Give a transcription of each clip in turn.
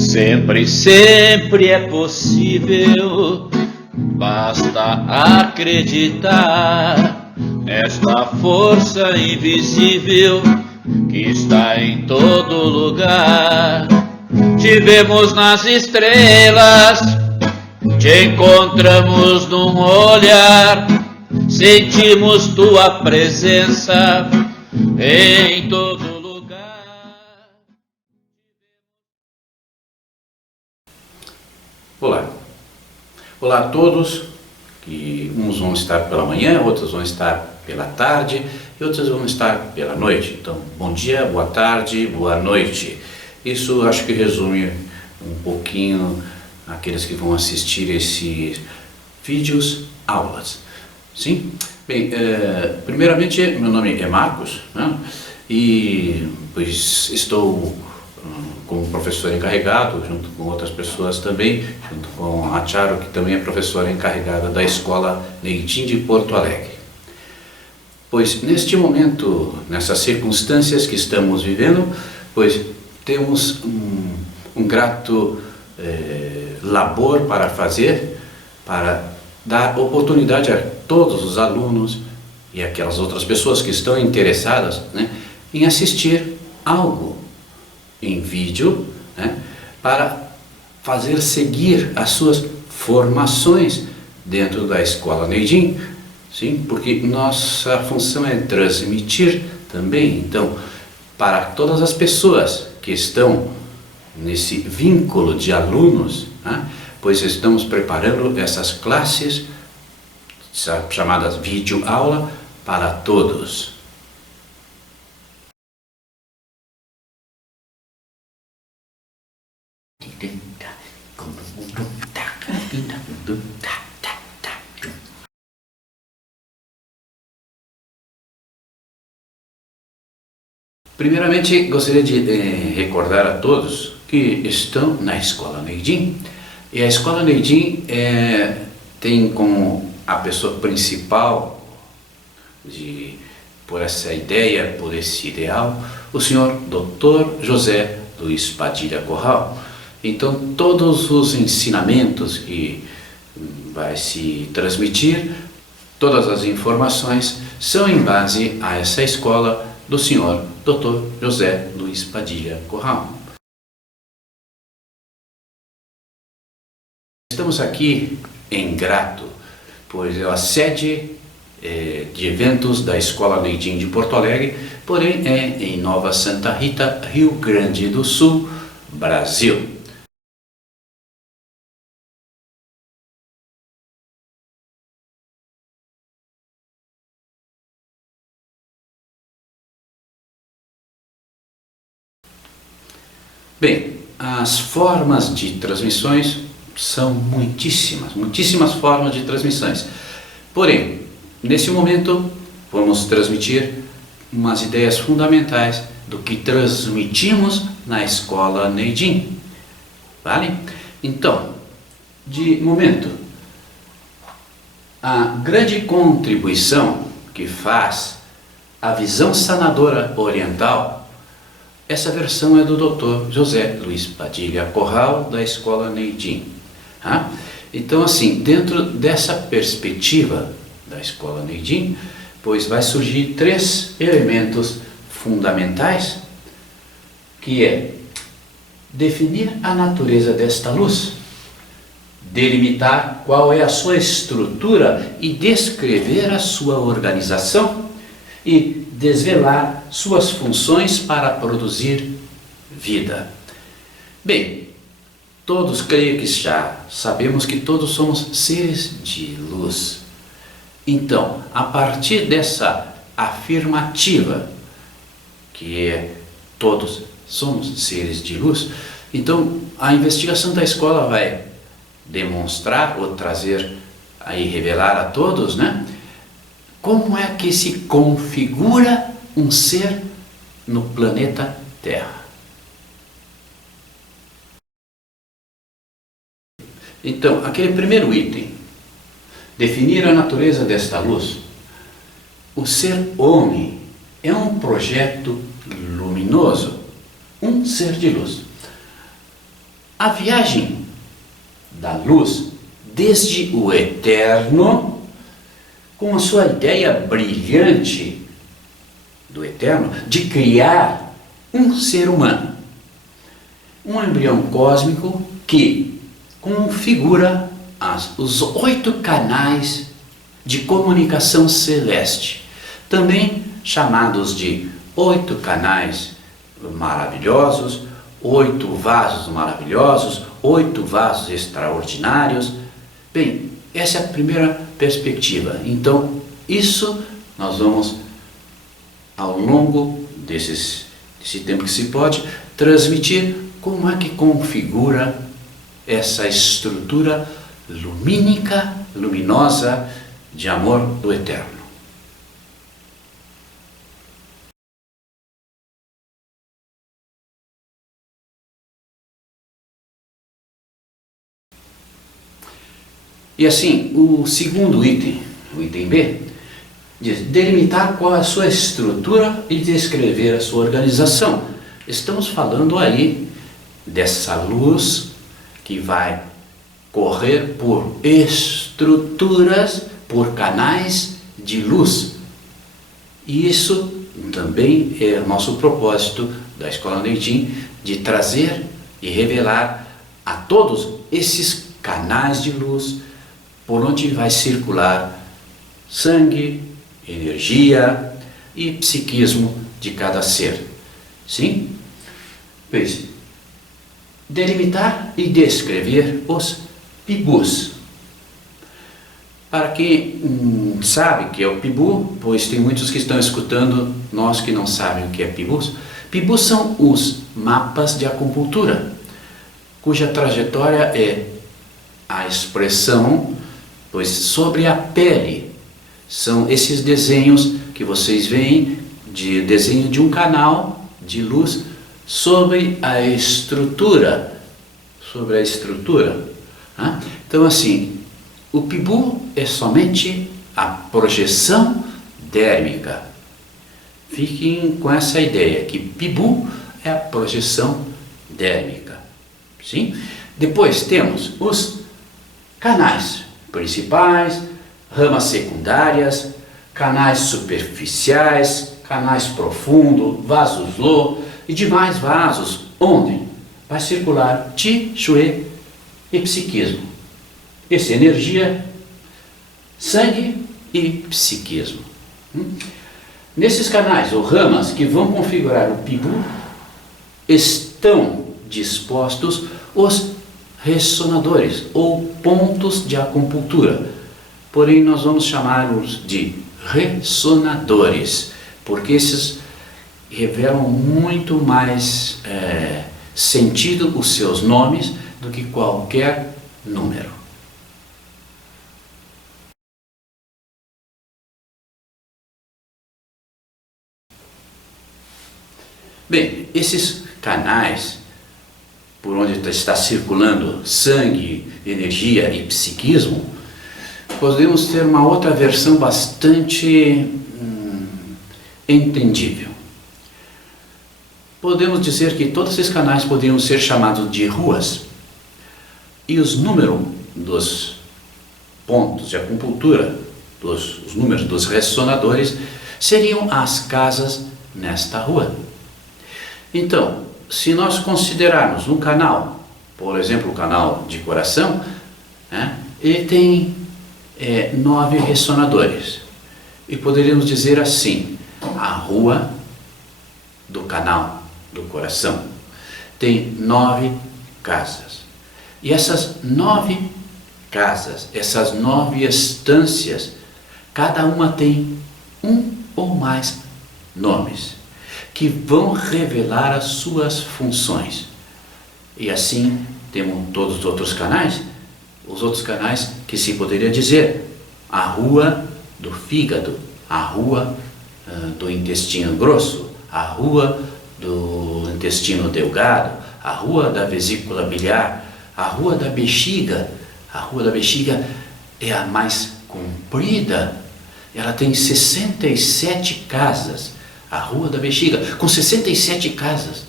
Sempre, sempre é possível, basta acreditar nesta força invisível que está em todo lugar. Te vemos nas estrelas, te encontramos num olhar, sentimos tua presença em todo lugar. Olá, olá a todos, que uns vão estar pela manhã, outros vão estar pela tarde e outros vão estar pela noite. Então, bom dia, boa tarde, boa noite. Isso acho que resume um pouquinho aqueles que vão assistir esses vídeos, aulas. Sim? Bem, primeiramente, meu nome é Marcos, né? E pois estou como professor encarregado, junto com outras pessoas também, junto com a Charo, que também é professora encarregada da Escola Neidim de Porto Alegre. Pois neste momento, nessas circunstâncias que estamos vivendo, pois temos um grato labor para fazer, para dar oportunidade a todos os alunos e aquelas outras pessoas que estão interessadas, né, em assistir algo em vídeo, né, para fazer seguir as suas formações dentro da Escola Neidim, sim, porque nossa função é transmitir também, então, para todas as pessoas que estão nesse vínculo de alunos, né, pois estamos preparando essas classes chamadas vídeo aula para todos. Primeiramente, gostaria de recordar a todos que estão na Escola Neidim. E a Escola Neidim tem como a pessoa principal por essa ideia, por esse ideal, o senhor Dr. José Luiz Padilha Corral. Então, todos os ensinamentos que vai se transmitir, todas as informações são em base a essa escola do senhor Dr. José Luiz Padilha Corral. Estamos aqui em Grato, pois é a sede de eventos da Escola Neidim de Porto Alegre, porém é em Nova Santa Rita, Rio Grande do Sul, Brasil. Bem, as formas de transmissões são muitíssimas formas de transmissões. Porém, nesse momento, vamos transmitir umas ideias fundamentais do que transmitimos na Escola Neidim. Vale? Então, de momento, a grande contribuição que faz a visão sanadora oriental, essa versão é do Dr. José Luiz Padilha Corral, da Escola Neidim. Então, assim, dentro dessa perspectiva da Escola Neidim, pois vai surgir 3 elementos fundamentais, que é definir a natureza desta luz, delimitar qual é a sua estrutura e descrever a sua organização e desvelar suas funções para produzir vida. Bem, todos creio que já sabemos que todos somos seres de luz. Então, a partir dessa afirmativa, que é todos somos seres de luz, então a investigação da escola vai demonstrar ou trazer aí, revelar a todos, né? Como é que se configura um ser no planeta Terra? Então, aquele primeiro item, definir a natureza desta luz. O ser homem é um projeto luminoso, um ser de luz. A viagem da luz desde o eterno, com a sua ideia brilhante do eterno de criar um ser humano, um embrião cósmico que configura os 8 canais de comunicação celeste, também chamados de 8 canais maravilhosos, 8 vasos maravilhosos, 8 vasos extraordinários. Bem, essa é a primeira perspectiva. Então, isso nós vamos, ao longo desse tempo que se pode, transmitir como é que configura essa estrutura lumínica, luminosa de amor do eterno. E assim, o segundo item, o item B, diz delimitar qual é a sua estrutura e descrever a sua organização. Estamos falando aí dessa luz que vai correr por estruturas, por canais de luz. E isso também é o nosso propósito da Escola Neidim, de trazer e revelar a todos esses canais de luz por onde vai circular sangue, energia e psiquismo de cada ser. Sim? Pois, delimitar e descrever os pibus. Para quem sabe o que é o pibu, pois tem muitos que estão escutando, nós que não sabem o que é pibus. Pibus são os mapas de acupuntura, cuja trajetória é a expressão, pois sobre a pele. São esses desenhos que vocês veem, de desenho de um canal de luz sobre a estrutura. Então assim, o pibu é somente a projeção dérmica. Fiquem com essa ideia, que pibu é a projeção dérmica. Sim? Depois temos os canais principais, ramas secundárias, canais superficiais, canais profundos, vasos Lo e demais vasos, onde vai circular Qi, Shui e psiquismo. Essa energia, sangue e psiquismo. Nesses canais ou ramas que vão configurar o pibu, estão dispostos os ressonadores ou pontos de acupuntura. Porém, nós vamos chamá-los de ressonadores, porque esses revelam muito mais sentido os seus nomes do que qualquer número. Bem, esses canais por onde está circulando sangue, energia e psiquismo, podemos ter uma outra versão bastante entendível. Podemos dizer que todos esses canais poderiam ser chamados de ruas, e os números dos pontos de acupuntura, os números dos ressonadores, seriam as casas nesta rua. Então, se nós considerarmos um canal, por exemplo, o canal de coração, ele tem 9 ressonadores. E poderíamos dizer assim, a rua do canal do coração tem 9 casas. E essas 9 casas, essas 9 estâncias, cada uma tem um ou mais nomes, que vão revelar as suas funções. E assim temos todos os outros canais que se poderia dizer a rua do fígado, a rua do intestino grosso, a rua do intestino delgado, a rua da vesícula biliar, a rua da bexiga. A rua da bexiga é a mais comprida, ela tem 67 casas. A rua da bexiga, com 67 casas,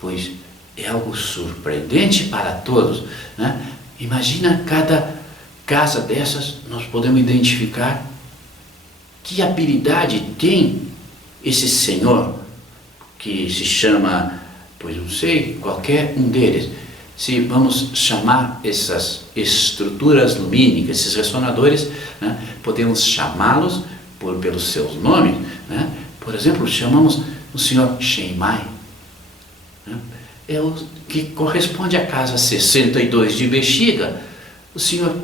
pois é algo surpreendente para todos, né? Imagina cada casa dessas, nós podemos identificar que habilidade tem esse senhor, que se chama, pois não sei, qualquer um deles. Se vamos chamar essas estruturas lumínicas, esses ressonadores, né, podemos chamá-los pelos seus nomes, né? Por exemplo, chamamos o senhor Sheimai, né? É o que corresponde à casa 62 de Bexiga. O senhor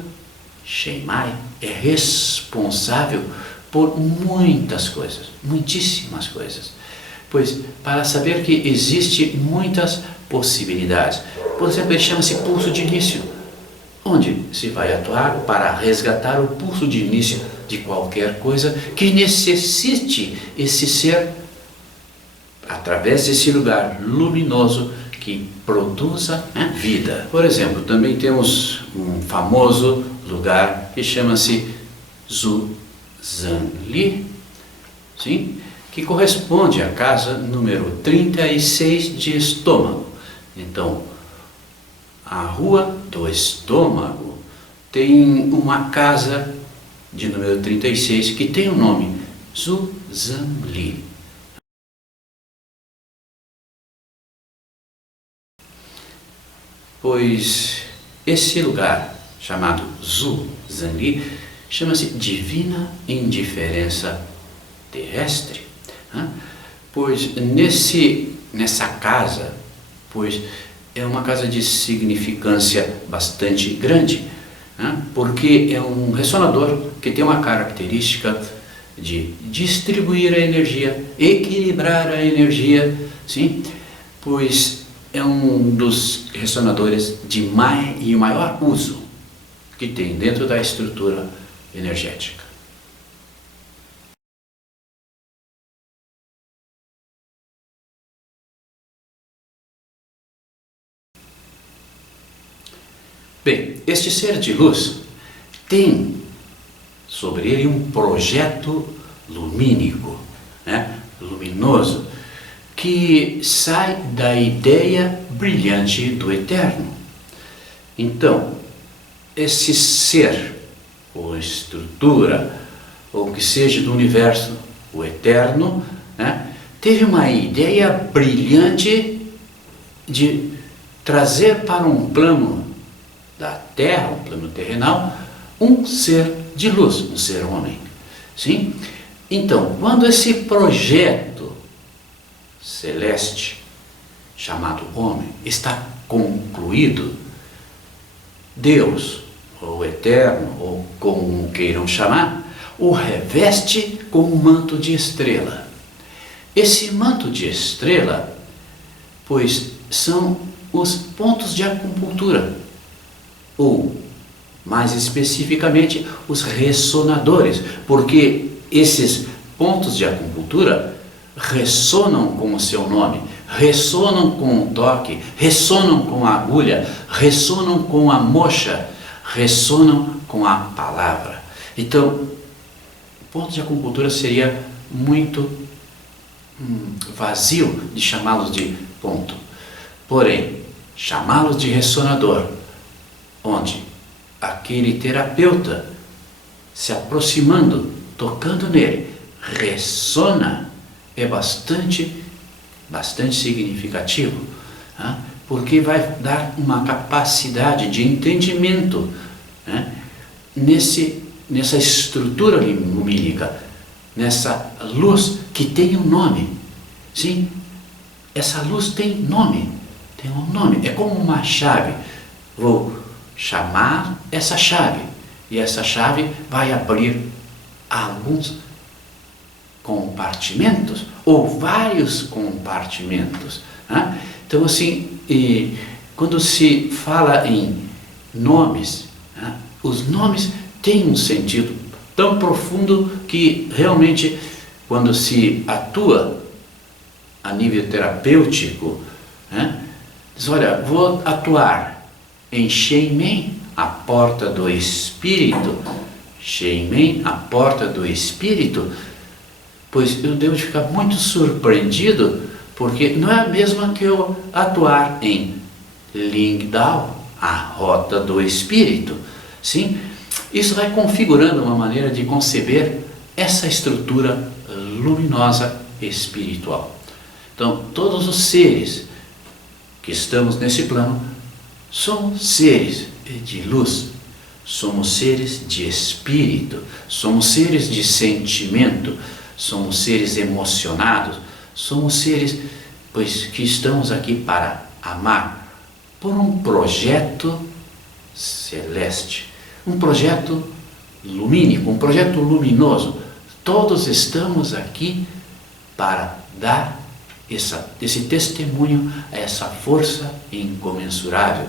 Sheimai é responsável por muitas coisas, muitíssimas coisas. Pois, para saber que existe muitas possibilidades. Por exemplo, ele chama-se pulso de início, onde se vai atuar para resgatar o pulso de início de qualquer coisa que necessite esse ser, através desse lugar luminoso que produza, né, vida. Por exemplo, também temos um famoso lugar que chama-se Zuzanli, sim? Que corresponde à casa número 36 de estômago. Então, a Rua do Estômago tem uma casa de número 36 que tem o nome Zuzanli. Pois esse lugar, chamado Zuzanli, chama-se Divina Indiferença Terrestre. Pois nessa casa, pois é uma casa de significância bastante grande, porque é um ressonador que tem uma característica de distribuir a energia, equilibrar a energia, sim? Pois é um dos ressonadores de maior uso que tem dentro da estrutura energética. Bem, este ser de luz tem sobre ele um projeto lumínico, né, luminoso, que sai da ideia brilhante do eterno. Então, esse ser, ou estrutura, ou que seja do universo, o eterno, né, teve uma ideia brilhante de trazer para um plano da Terra, um plano terrenal, um ser de luz, um ser homem. Sim? Então, quando esse projeto celeste, chamado homem, está concluído, Deus, ou Eterno, ou como queiram chamar, o reveste com um manto de estrela. Esse manto de estrela, pois, são os pontos de acupuntura, ou, mais especificamente, os ressonadores, porque esses pontos de acupuntura ressonam com o seu nome, ressonam com o toque, ressonam com a agulha, ressonam com a moxa, ressonam com a palavra. Então, ponto de acupuntura seria muito vazio de chamá-los de ponto. Porém, chamá-los de ressonador, onde aquele terapeuta, se aproximando, tocando nele, ressona, é bastante significativo, porque vai dar uma capacidade de entendimento, nessa estrutura lumínica, nessa luz que tem um nome. Sim, essa luz tem nome, é como uma chave. Vou chamar essa chave, e essa chave vai abrir alguns compartimentos, ou vários compartimentos. Então, assim, quando se fala em nomes, os nomes têm um sentido tão profundo que realmente, quando se atua a nível terapêutico, diz, olha, vou atuar em Sheimei, a porta do Espírito. Sheimei, a porta do Espírito. Pois eu devo ficar muito surpreendido, porque não é a mesma que eu atuar em Lingdao, a rota do espírito. Sim, isso vai configurando uma maneira de conceber essa estrutura luminosa espiritual. Então, todos os seres que estamos nesse plano somos seres de luz, somos seres de espírito, somos seres de sentimento, somos seres emocionados, somos seres, pois, que estamos aqui para amar por um projeto celeste, um projeto lumínico, um projeto luminoso. Todos estamos aqui para dar esse testemunho a essa força incomensurável,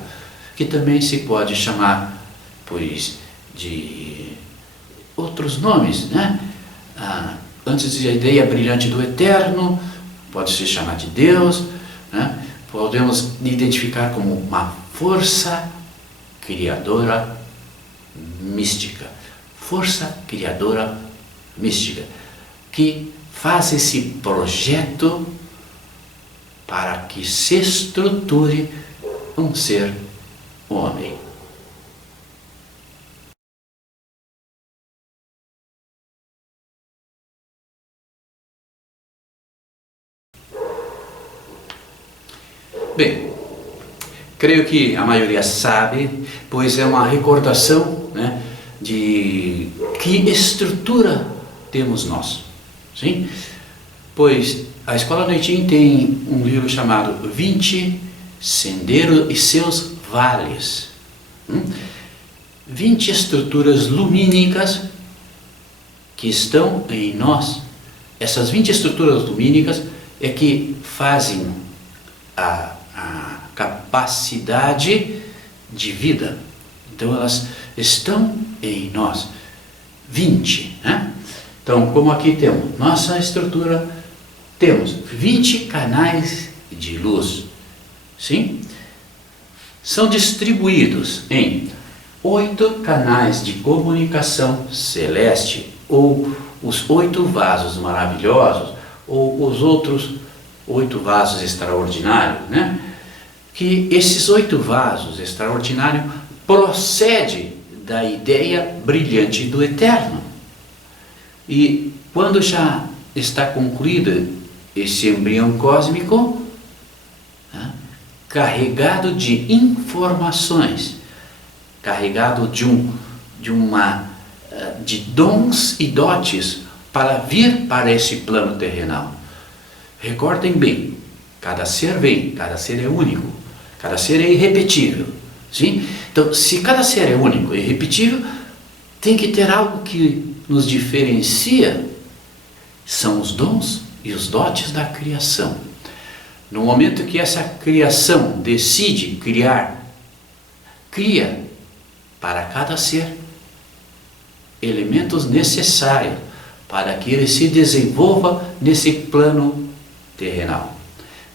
que também se pode chamar, pois, de outros nomes, né? Antes da ideia brilhante do Eterno, pode se chamar de Deus, né? Podemos identificar como uma força criadora mística, força criadora mística, que faz esse projeto para que se estruture um ser homem. Bem, creio que a maioria sabe, pois é uma recordação, né, de que estrutura temos nós. Sim? Pois a Escola Noitin tem um livro chamado 20 Sendeiros e seus Vales. 20 estruturas lumínicas que estão em nós. Essas 20 estruturas lumínicas é que fazem a capacidade de vida. Então elas estão em nós. 20, né? Então, como aqui temos nossa estrutura, temos 20 canais de luz. Sim? São distribuídos em 8 canais de comunicação celeste, ou os 8 vasos maravilhosos, ou os outros 8 vasos extraordinários, né? Que esses 8 vasos extraordinários procedem da ideia brilhante do Eterno. E quando já está concluído esse embrião cósmico, né, carregado de informações, carregado de dons e dotes para vir para esse plano terrenal. Recordem bem, cada ser vem, cada ser é único, cada ser é irrepetível. Sim? Então, se cada ser é único e irrepetível, tem que ter algo que nos diferencia, são os dons e os dotes da criação. No momento que essa criação decide criar, cria para cada ser elementos necessários para que ele se desenvolva nesse plano terrenal.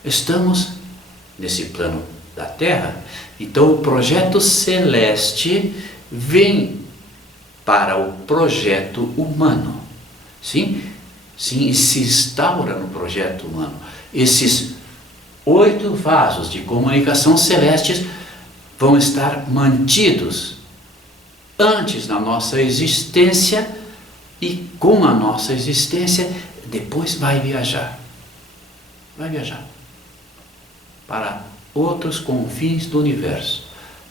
Estamos nesse plano da Terra, então o projeto celeste vem para o projeto humano. Sim, se instaura no projeto humano. Esses 8 vasos de comunicação celestes vão estar mantidos antes da nossa existência, e com a nossa existência depois vai viajar para outros confins do universo,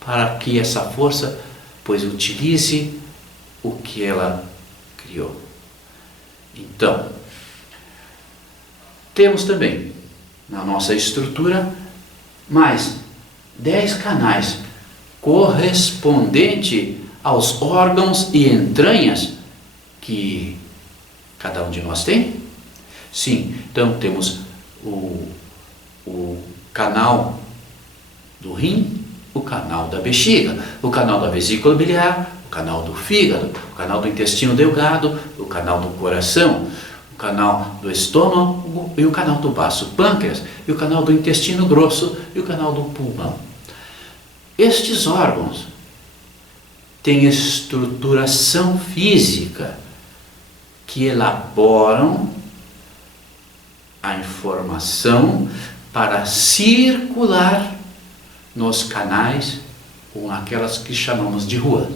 para que essa força, pois, utilize o que ela criou. Então, temos também na nossa estrutura mais 10 canais correspondente aos órgãos e entranhas que cada um de nós tem. Sim, então temos o canal do rim, o canal da bexiga, o canal da vesícula biliar, o canal do fígado, o canal do intestino delgado, o canal do coração, o canal do estômago e o canal do baço pâncreas, e o canal do intestino grosso e o canal do pulmão. Estes órgãos têm estruturação física que elaboram a informação para circular nos canais ou naquelas que chamamos de rua.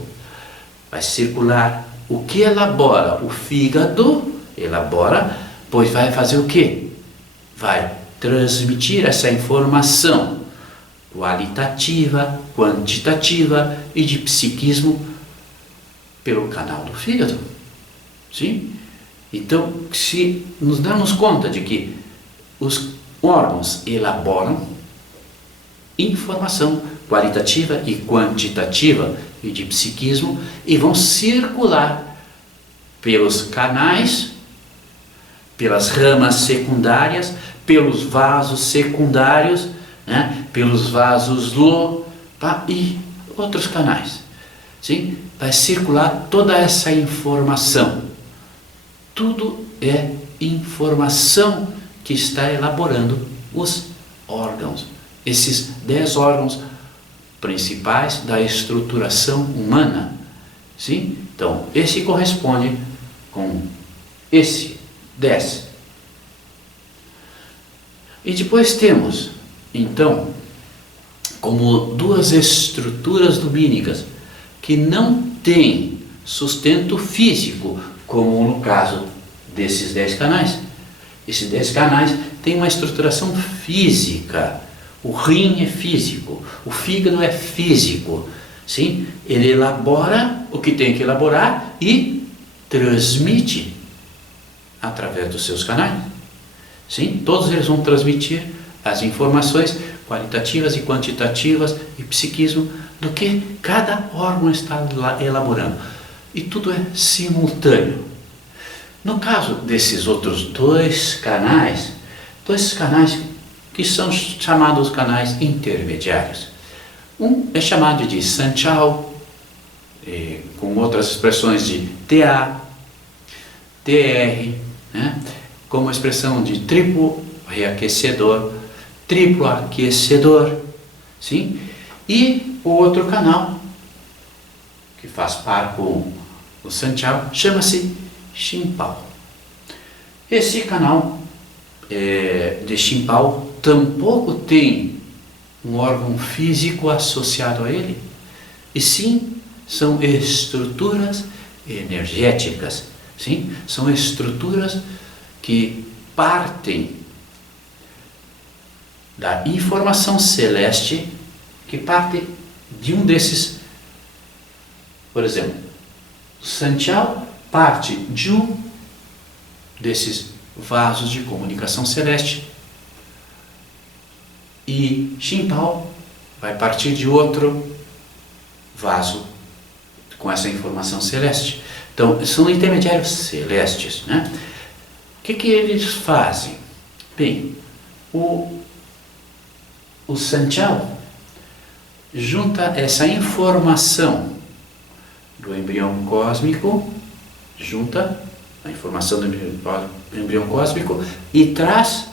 Vai circular o que elabora o fígado, pois vai fazer o quê? Vai transmitir essa informação qualitativa, quantitativa e de psiquismo pelo canal do fígado. Sim? Então, se nos damos conta de que os órgãos elaboram informação qualitativa e quantitativa e de psiquismo e vão circular pelos canais, pelas ramas secundárias, pelos vasos secundários, né? Pelos vasos e outros canais. Sim? Vai circular toda essa informação. Tudo é informação que está elaborando os órgãos. Esses 10 órgãos principais da estruturação humana. Sim? Então, esse corresponde com esse 10. E depois temos, então, como duas estruturas lumínicas que não têm sustento físico, como no caso desses 10 canais. Esses 10 canais têm uma estruturação física. O rim é físico, o fígado é físico. Sim? Ele elabora o que tem que elaborar e transmite através dos seus canais. Sim? Todos eles vão transmitir as informações qualitativas e quantitativas e psiquismo do que cada órgão está elaborando. E tudo é simultâneo. No caso desses outros dois canais que são chamados canais intermediários. Um é chamado de Sanchal, com outras expressões de TA, TR, né? Como expressão de triplo reaquecedor, triplo aquecedor, sim? E o outro canal, que faz par com o Sanchal, chama-se Shimpao. Esse canal de Shimpao tampouco tem um órgão físico associado a ele, e sim são estruturas energéticas, sim? São estruturas que partem da informação celeste, que parte de um desses, por exemplo, Sanchal parte de um desses vasos de comunicação celeste e Shimpao vai partir de outro vaso com essa informação celeste. Então, são intermediários celestes, né? O que eles fazem? Bem, o Sanchal junta essa informação do embrião cósmico, junta a informação do embrião cósmico e traz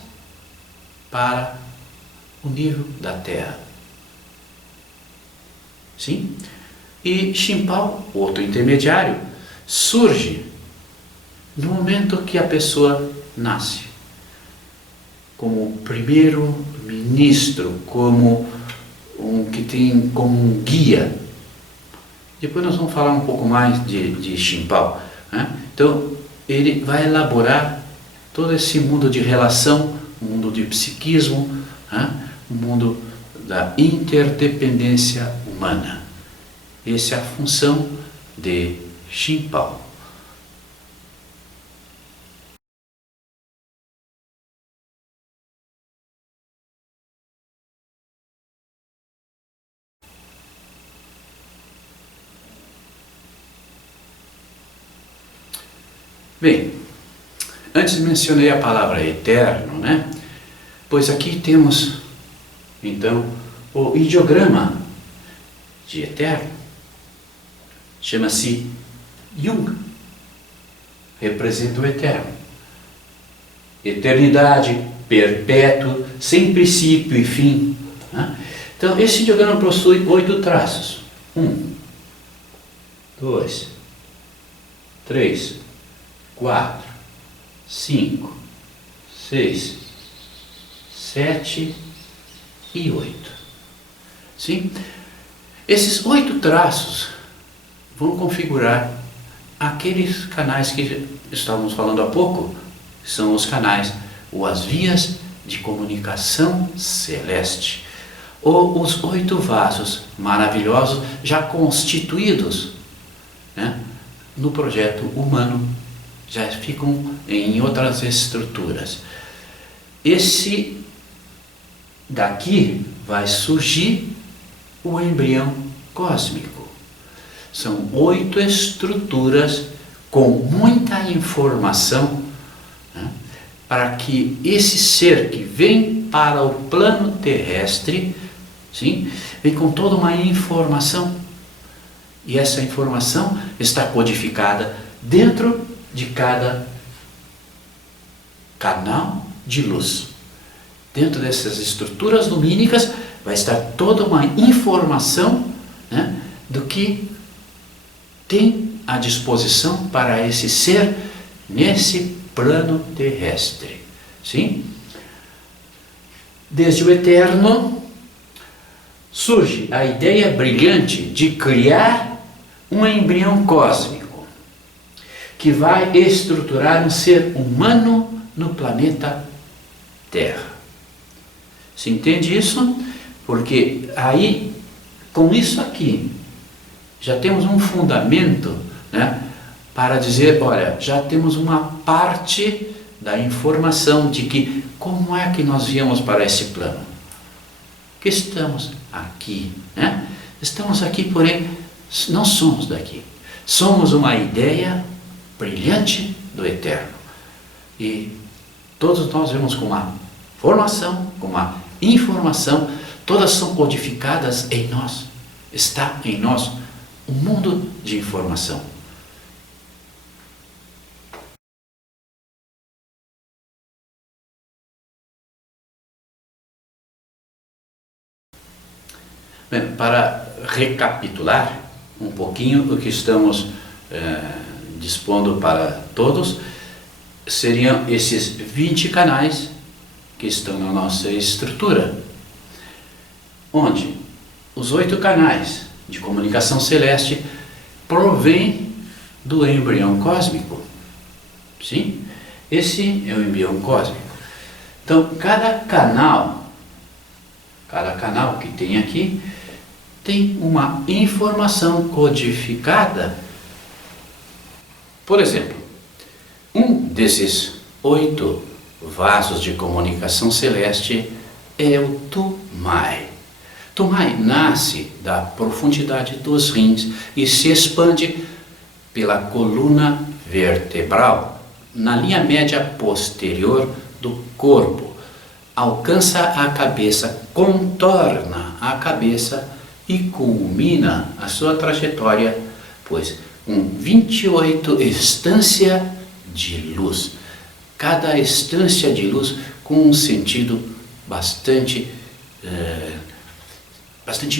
para o nível da Terra. Sim? E Shimpao, outro intermediário, surge no momento que a pessoa nasce, como primeiro-ministro, como que tem como um guia. Depois nós vamos falar um pouco mais de Shimpao, né? Então, ele vai elaborar todo esse mundo de relação, mundo de psiquismo, né? O mundo da interdependência humana. Essa é a função de Shimpao. Bem, antes mencionei a palavra eterno, né? Pois aqui temos, então, o ideograma de eterno. Chama-se Jung. Representa o eterno. Eternidade, perpétuo, sem princípio e fim. Né? Então, esse ideograma possui 8 traços. 1, 2, 3, 4, 5, 6, 7 e 8. Sim? Esses 8 traços vão configurar aqueles canais que estávamos falando há pouco, são os canais ou as vias de comunicação celeste, ou os 8 vasos maravilhosos já constituídos, né, no projeto humano, já ficam em outras estruturas. Esse daqui vai surgir o embrião cósmico. São 8 estruturas com muita informação, né, para que esse ser que vem para o plano terrestre, sim, vem com toda uma informação. E essa informação está codificada dentro de cada canal de luz. Dentro dessas estruturas lumínicas vai estar toda uma informação, né, do que tem à disposição para esse ser nesse plano terrestre. Sim? Desde o eterno surge a ideia brilhante de criar um embrião cósmico que vai estruturar um ser humano no planeta Terra. Se entende isso? Porque aí, com isso aqui, já temos um fundamento, né, para dizer, olha, já temos uma parte da informação de que como é que nós viemos para esse plano. Que estamos aqui, né? Estamos aqui, porém, não somos daqui. Somos uma ideia brilhante do eterno. E todos nós vemos com uma formação, com uma informação, todas são codificadas em nós. Está em nós um mundo de informação. Bem, para recapitular um pouquinho o que estamos dispondo para todos, seriam esses 20 canais que estão na nossa estrutura, onde os 8 canais de comunicação celeste provêm do embrião cósmico. Sim? Esse é o embrião cósmico. Então, cada canal que tem aqui, tem uma informação codificada. Por exemplo, um desses 8 vasos de comunicação celeste é o Tumai. Tumai nasce da profundidade dos rins e se expande pela coluna vertebral, na linha média posterior do corpo, alcança a cabeça, contorna a cabeça e culmina a sua trajetória, pois com 28 estâncias de luz. Cada estância de luz com um sentido bastante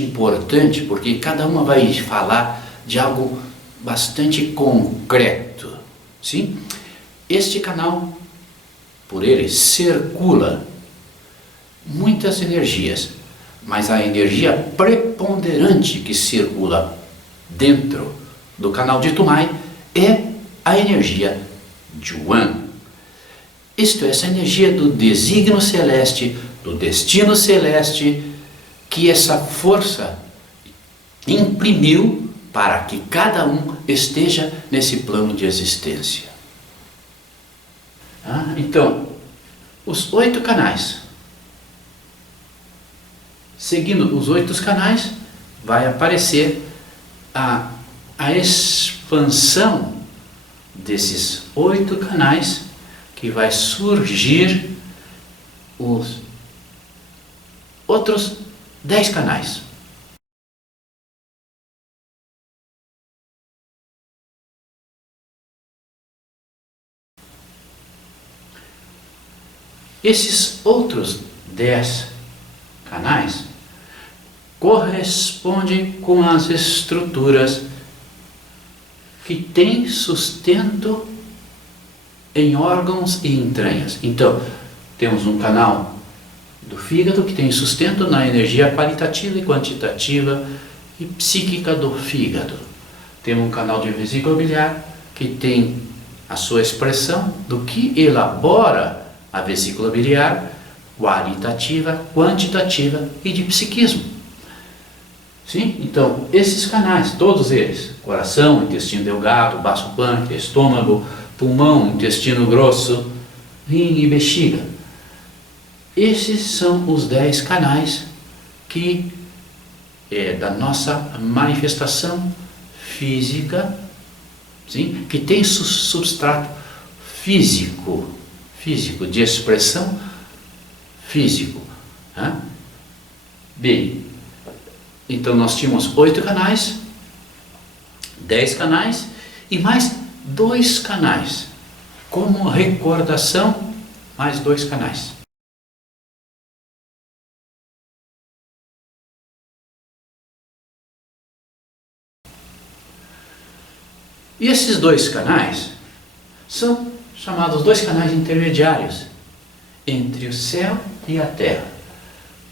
importante, porque cada uma vai falar de algo bastante concreto. Sim? Este canal, por ele, circula muitas energias, mas a energia preponderante que circula dentro do canal de Tumai é a energia Yuan. Isto é, essa energia do desígnio celeste, do destino celeste, que essa força imprimiu para que cada um esteja nesse plano de existência. Então, os 8 canais. Seguindo os 8 canais, vai aparecer a expansão desses 8 canais, que vai surgir os outros 10 canais. Esses outros 10 canais correspondem com as estruturas que têm sustento em órgãos e entranhas. Então, temos um canal do fígado, que tem sustento na energia qualitativa e quantitativa e psíquica do fígado. Temos um canal de vesícula biliar que tem a sua expressão do que elabora a vesícula biliar, qualitativa, quantitativa e de psiquismo. Sim? Então, esses canais, todos eles, coração, intestino delgado, baço pâncreas, estômago, pulmão, intestino grosso, rim e bexiga. Esses são os 10 canais que da nossa manifestação física, sim? Que tem substrato físico, de expressão físico. Né? Bem, então nós tínhamos 8 canais, 10 canais e mais 2 canais. Como recordação, mais 2 canais. E esses 2 canais são chamados 2 canais intermediários entre o céu e a terra,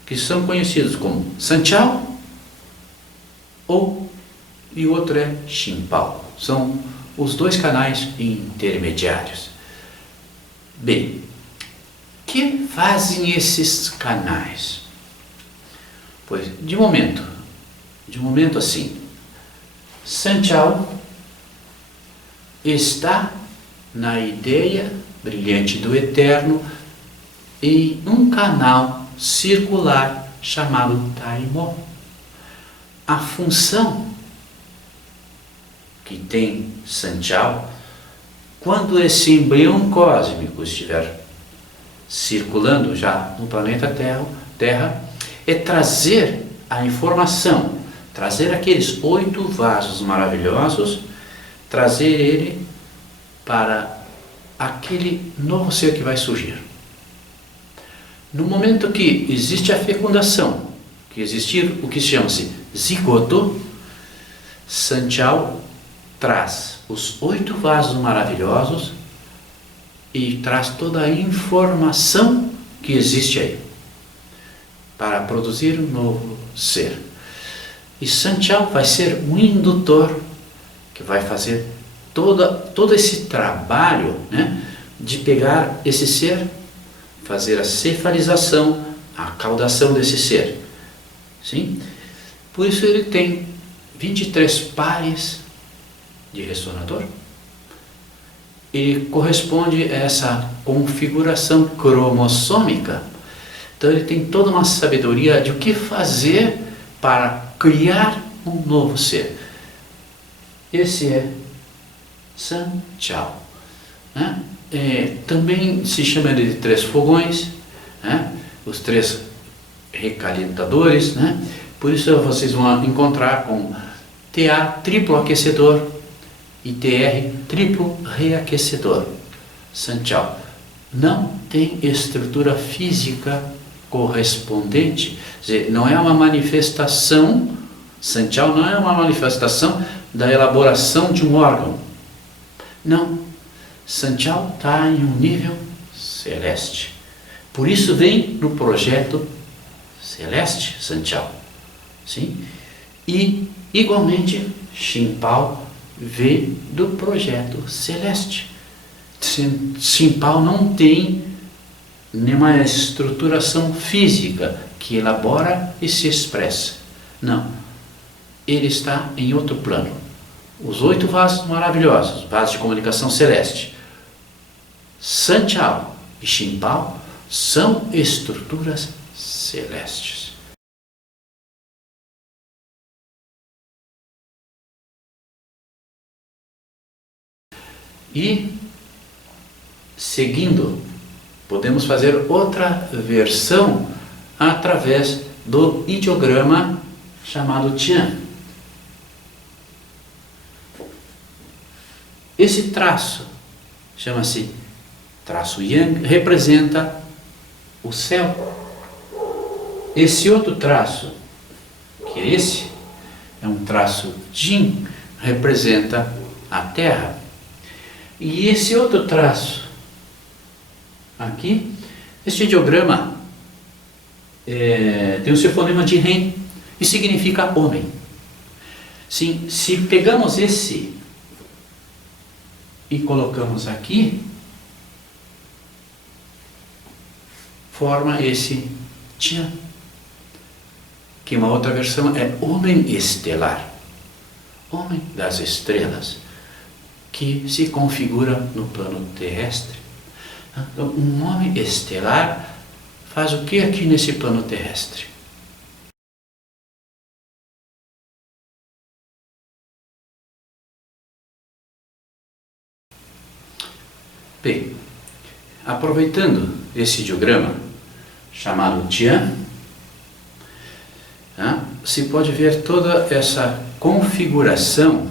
que são conhecidos como Sanchal e o outro é Shimpal. São os 2 canais intermediários. Bem, o que fazem esses canais? Pois, de momento assim, Sanchal está na ideia brilhante do Eterno em um canal circular chamado Taimon. A função que tem Sanchal, quando esse embrião cósmico estiver circulando já no planeta Terra, é trazer a informação, trazer aqueles 8 vasos maravilhosos, trazer ele para aquele novo ser que vai surgir. No momento que existe a fecundação, que existir o que chama-se zigoto, Sanchal traz os 8 vasos maravilhosos e traz toda a informação que existe aí para produzir um novo ser. E Sanchal vai ser um indutor que vai fazer todo esse trabalho, né, de pegar esse ser, fazer a cefalização, a caudação desse ser. Sim? Por isso ele tem 23 pares de ressonador. E corresponde a essa configuração cromossômica. Então ele tem toda uma sabedoria de o que fazer para criar um novo ser. Esse é Sanchal. Né? Também se chama de 3 fogões, né? Os 3 recalentadores, né? Por isso vocês vão encontrar com TA triplo aquecedor e TR triplo reaquecedor. Sanchal não tem estrutura física correspondente, quer dizer, não é uma manifestação, Sanchal não é uma manifestação da elaboração de um órgão. Não, Sanchal está em um nível celeste. Por isso vem no projeto celeste Sanchal. Sim? E igualmente Shimpal vem do projeto celeste. Shimpal não tem nenhuma estruturação física que elabora e se expressa. Não. Ele está em outro plano. Os 8 vasos maravilhosos, vasos de comunicação celeste, Sanchal e Shimpal são estruturas celestes. E, seguindo, podemos fazer outra versão através do ideograma chamado Tian. Esse traço, chama-se traço Yang, representa o céu. Esse outro traço, que é esse, é um traço Jin, representa a terra. E esse outro traço aqui, este ideograma tem o seu fonema de Ren e significa homem. Sim, se pegamos esse e colocamos aqui, forma esse Tian, que uma outra versão é homem estelar, homem das estrelas, que se configura no plano terrestre. Então, um homem estelar faz o que aqui nesse plano terrestre? Bem, aproveitando esse diagrama chamado Tian, se pode ver toda essa configuração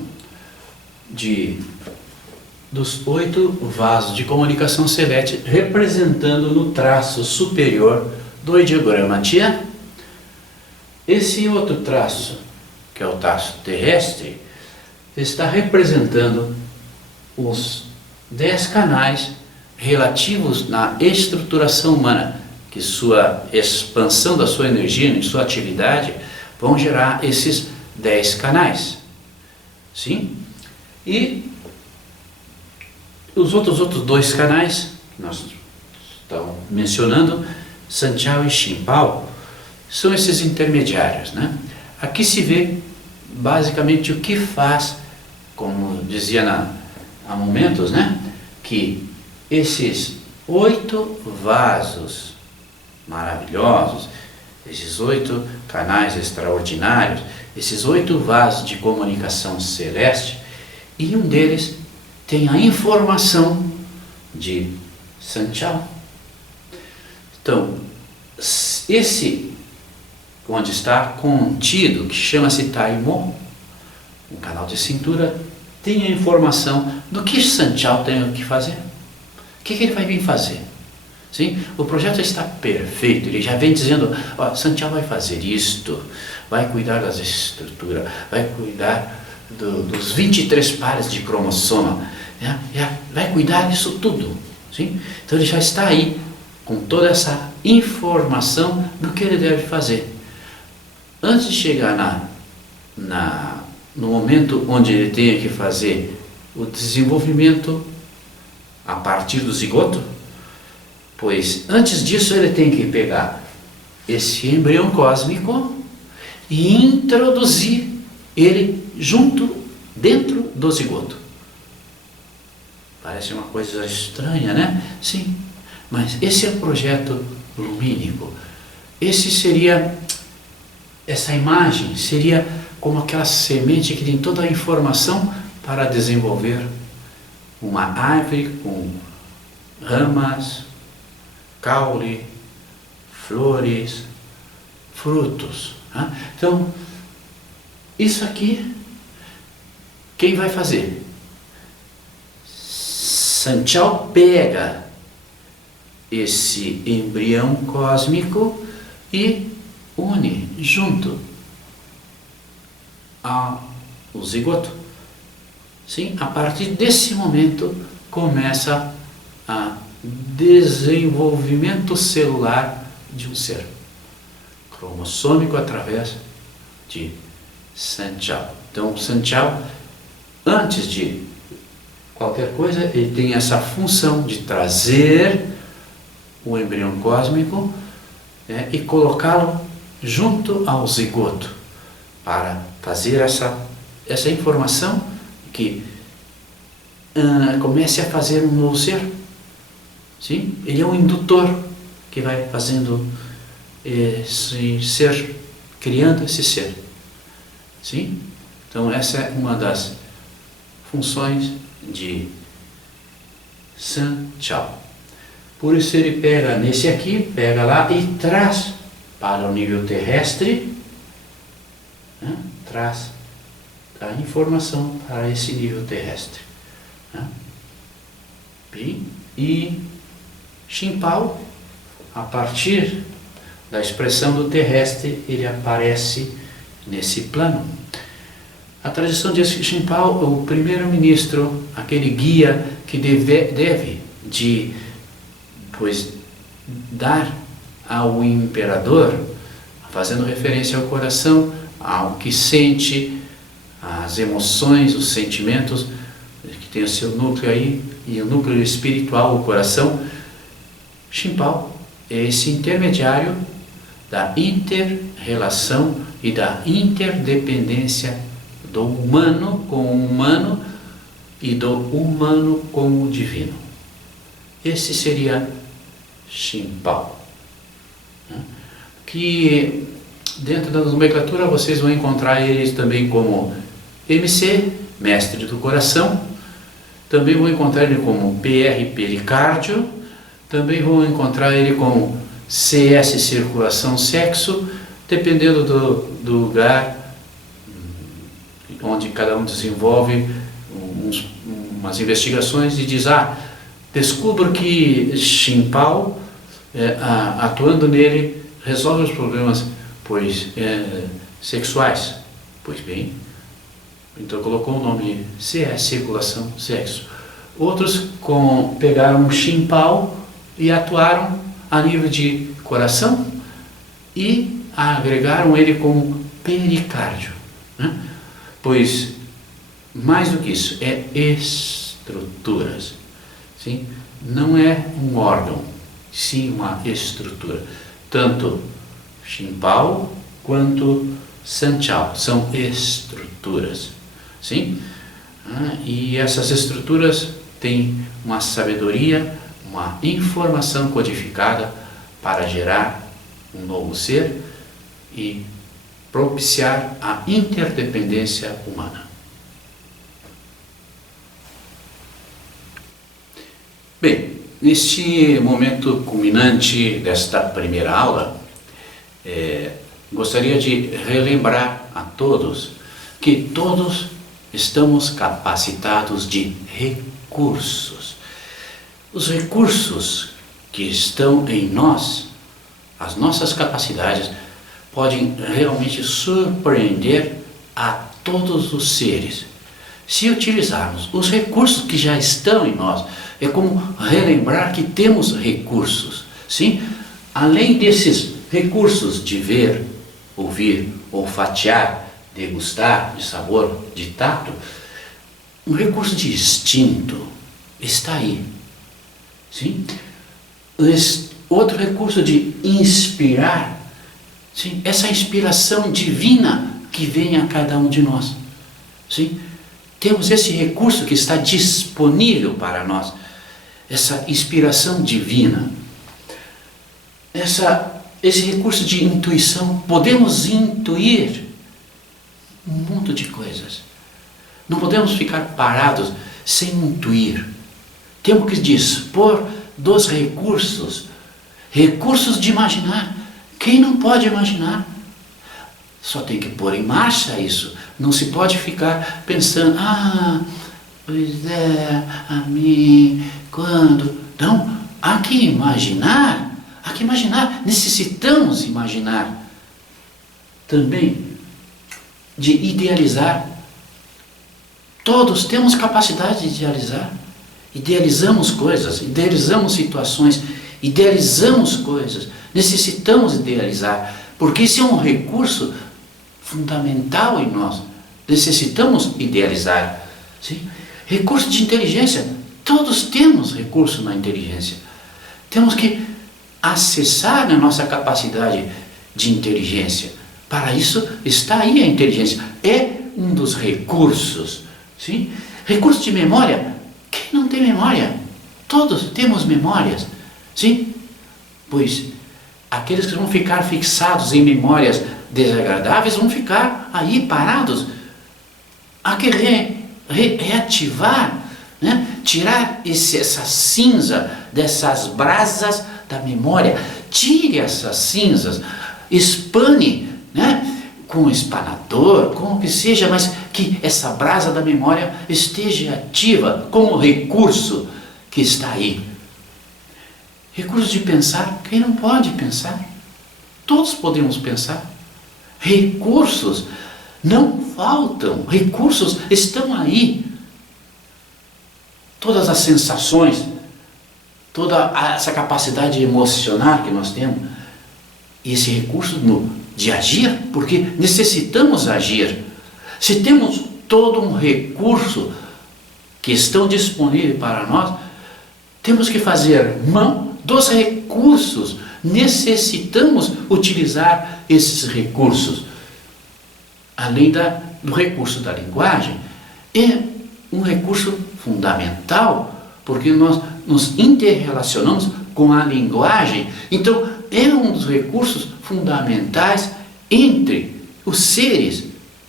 dos 8 vasos de comunicação celeste, representando no traço superior do diagrama Tian. Esse outro traço, que é o traço terrestre, está representando os 10 canais relativos na estruturação humana, que sua expansão da sua energia em sua atividade vão gerar esses 10 canais. Sim? E os outros 2 canais que nós estamos mencionando, Sanchao e Xinpao, são esses intermediários, né? Aqui se vê basicamente o que faz, como dizia há momentos, né? Que esses 8 vasos maravilhosos, esses 8 canais extraordinários, esses 8 vasos de comunicação celeste, e um deles tem a informação de Sanchao. Então, esse onde está contido, que chama-se Taimo, um canal de cintura, tem a informação do que Sanchao tem que fazer. O que ele vai vir fazer? Sim? O projeto está perfeito, ele já vem dizendo, Sanchao vai fazer isto, vai cuidar das estruturas, vai cuidar dos 23 pares de cromossoma, vai cuidar disso tudo. Sim? Então ele já está aí com toda essa informação do que ele deve fazer. Antes de chegar no momento onde ele tenha que fazer o desenvolvimento a partir do zigoto, pois antes disso ele tem que pegar esse embrião cósmico e introduzir ele dentro do zigoto. Parece uma coisa estranha, né? Sim, mas esse é o projeto lumínico. Essa imagem seria como aquela semente que tem toda a informação para desenvolver uma árvore com ramas, caule, flores, frutos. Então, isso aqui, quem vai fazer? Sanchao pega esse embrião cósmico e une junto ao zigoto. Sim, a partir desse momento começa a desenvolvimento celular de um ser cromossômico através de Sanchao. Então, Sanchao, antes de qualquer coisa, ele tem essa função de trazer o embrião cósmico e colocá-lo junto ao zigoto para fazer essa informação que comece a fazer um novo ser. Sim? Ele é um indutor que vai fazendo esse ser, criando esse ser. Sim? Então essa é uma das funções de Sanchao. Por isso ele pega nesse aqui, pega lá e traz para o nível terrestre, traz a informação para esse nível terrestre. E Xinpao, a partir da expressão do terrestre, ele aparece nesse plano. A tradição diz que Xinpao é o primeiro-ministro, aquele guia que deve dar ao imperador, fazendo referência ao coração, ao que sente, as emoções, os sentimentos, que tem o seu núcleo aí, e o núcleo espiritual, o coração. Shimpao é esse intermediário da inter-relação e da interdependência do humano com o humano e do humano com o divino. Esse seria Shimpao, que dentro da nomenclatura vocês vão encontrar eles também como MC, mestre do coração, também vão encontrar ele como PR, pericárdio, também vão encontrar ele como CS, circulação, sexo, dependendo do lugar onde cada um desenvolve umas investigações e diz, descubro que Shimpao, atuando nele, resolve os problemas sexuais. Pois bem, então colocou o nome CS, circulação, sexo. Outros pegaram Shimpao e atuaram a nível de coração e agregaram ele como pericárdio, né? Pois, mais do que isso, é estruturas, sim? Não é um órgão, sim uma estrutura. Tanto Shimpao quanto Sanchao são estruturas, sim? E essas estruturas têm uma sabedoria, uma informação codificada para gerar um novo ser e propiciar a interdependência humana. Bem, neste momento culminante desta primeira aula, gostaria de relembrar a todos que todos estamos capacitados de recursos. Os recursos que estão em nós, as nossas capacidades, podem realmente surpreender a todos os seres. Se utilizarmos os recursos que já estão em nós, é como relembrar que temos recursos, sim? Além desses recursos de ver, ouvir, olfatear, degustar, de sabor, de tato, um recurso de instinto está aí, sim? Outro recurso de inspirar, sim? Essa inspiração divina que vem a cada um de nós, sim? Temos esse recurso que está disponível para nós, essa inspiração divina, esse recurso de intuição. Podemos intuir um mundo de coisas. Não podemos ficar parados sem intuir. Temos que dispor dos recursos de imaginar. Quem não pode imaginar? Só tem que pôr em marcha isso. Não se pode ficar pensando, pois é, a mim, quando... Não, há que imaginar, necessitamos imaginar. Também de idealizar. Todos temos capacidade de idealizar. Idealizamos coisas, idealizamos situações, idealizamos coisas. Necessitamos idealizar, porque esse é um recurso fundamental em nós. Necessitamos idealizar, sim? Recurso de inteligência. Todos temos recurso na inteligência. Temos que acessar a nossa capacidade de inteligência. Para isso está aí a inteligência. É um dos recursos, sim? Recurso de memória. Quem não tem memória? Todos temos memórias, sim? Pois aqueles que vão ficar fixados em memórias desagradáveis vão ficar aí parados. Há que reativar, né? Tirar essa cinza dessas brasas da memória. Tire essas cinzas, espane, né? Com um espanador, com o que seja, mas que essa brasa da memória esteja ativa como recurso que está aí. Recurso de pensar. Quem não pode pensar? Todos podemos pensar. Recursos não faltam. Recursos estão aí. Todas as sensações, toda essa capacidade emocional que nós temos, esse recurso de agir, porque necessitamos agir. Se temos todo um recurso que estão disponíveis para nós, temos que fazer mão dos recursos. Necessitamos utilizar esses recursos. Além do recurso da linguagem, é um recurso fundamental, porque nós nos interrelacionamos com a linguagem. Então, é um dos recursos fundamentais entre os seres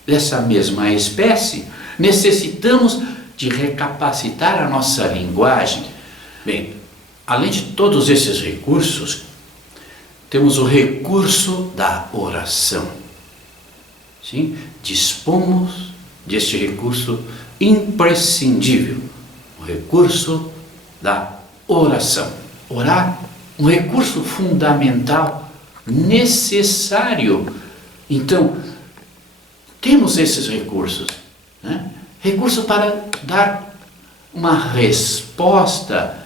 dessa mesma espécie. Necessitamos de recapacitar a nossa linguagem. Bem, além de todos esses recursos, temos o recurso da oração. Sim? Dispomos deste recurso imprescindível, o recurso da oração. Orar, um recurso fundamental, necessário. Então, temos esses recursos, né? Recurso para dar uma resposta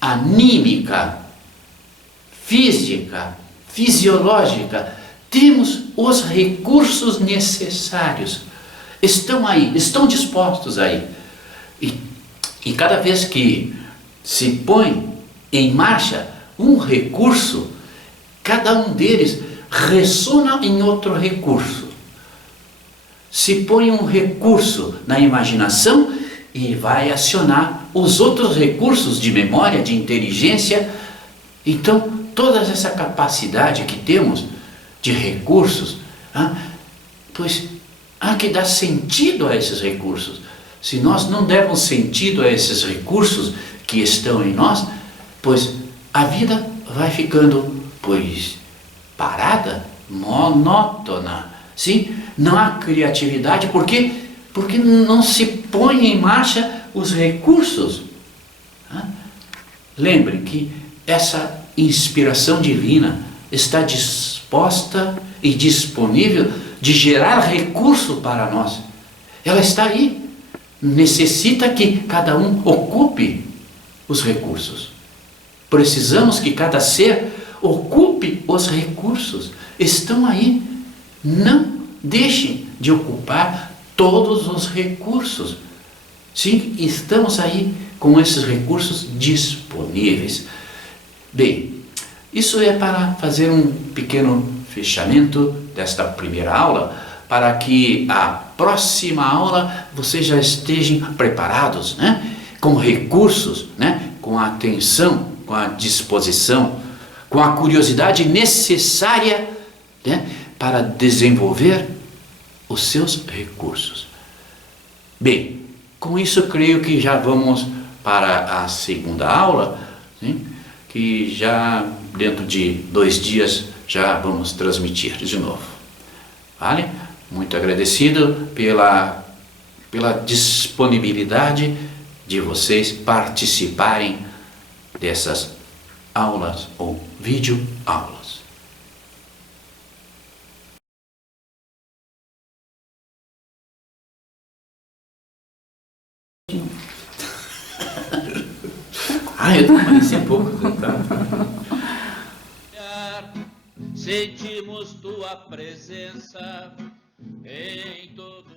anímica, física, fisiológica. Temos os recursos necessários. Estão aí, estão dispostos aí. E cada vez que se põe em marcha um recurso, cada um deles ressona em outro recurso. Se põe um recurso na imaginação e vai acionar os outros recursos de memória, de inteligência. Então, toda essa capacidade que temos de recursos, pois há que dar sentido a esses recursos. Se nós não dermos sentido a esses recursos que estão em nós, pois a vida vai ficando, pois, parada, monótona. Sim? Não há criatividade, porque não se põe em marcha os recursos. Lembre que essa inspiração divina está disposta e disponível de gerar recurso para nós. Ela está aí. Necessita que cada um ocupe os recursos. Precisamos que cada ser ocupe os recursos. Estão aí. Não deixem de ocupar todos os recursos. Sim, estamos aí com esses recursos disponíveis. Bem, isso é para fazer um pequeno fechamento desta primeira aula, para que a próxima aula vocês já estejam preparados, né? Com recursos, né? Com a atenção, com a disposição, com a curiosidade necessária, né? Para desenvolver os seus recursos. Bem, com isso creio que já vamos para a segunda aula, sim? Que já dentro de 2 dias já vamos transmitir de novo. Vale? Muito agradecido pela disponibilidade de vocês participarem dessas aulas ou videoaulas. Eu permaneci um pouco. Sentimos tua presença em todo